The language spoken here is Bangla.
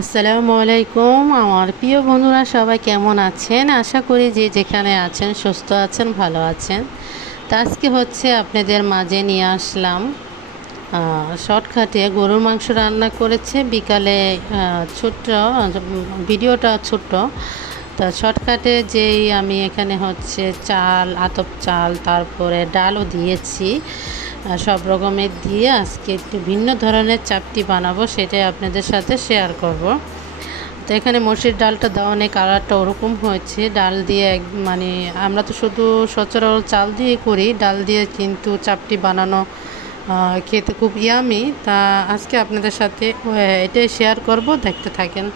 আসসালামু আলাইকুম আমার প্রিয় বন্ধুরা, সবাই কেমন আছেন? আশা করি যে যেখানে আছেন সুস্থ আছেন, ভালো আছেন। তো আজকে হচ্ছে আপনাদের মাঝে নিয়ে আসলাম শর্টকাটে গরুর মাংস রান্না করেছে বিকালে। ছোট্ট ভিডিওটা ছোট্ট, তো শর্টকাটে যেই আমি এখানে হচ্ছে চাল, আতপ চাল, তারপরে ডালও দিয়েছি। সব রকমের দিয়ে আজকে একটু ভিন্ন ধরনের চাপটি বানাবো, সেটাই আপনাদের সাথে শেয়ার করব। তো এখানে মসুর ডালটা দেওয়া অনেক কালারটা ওরকম হয়েছে। ডাল দিয়ে মানে আমরা তো শুধু সচরাচর চাল দিয়ে করি, ডাল দিয়ে কিন্তু চাপটি বানানো খেতে খুব ইয়ামি। তা আজকে আপনাদের সাথে এটাই শেয়ার করব, দেখতে থাকেন।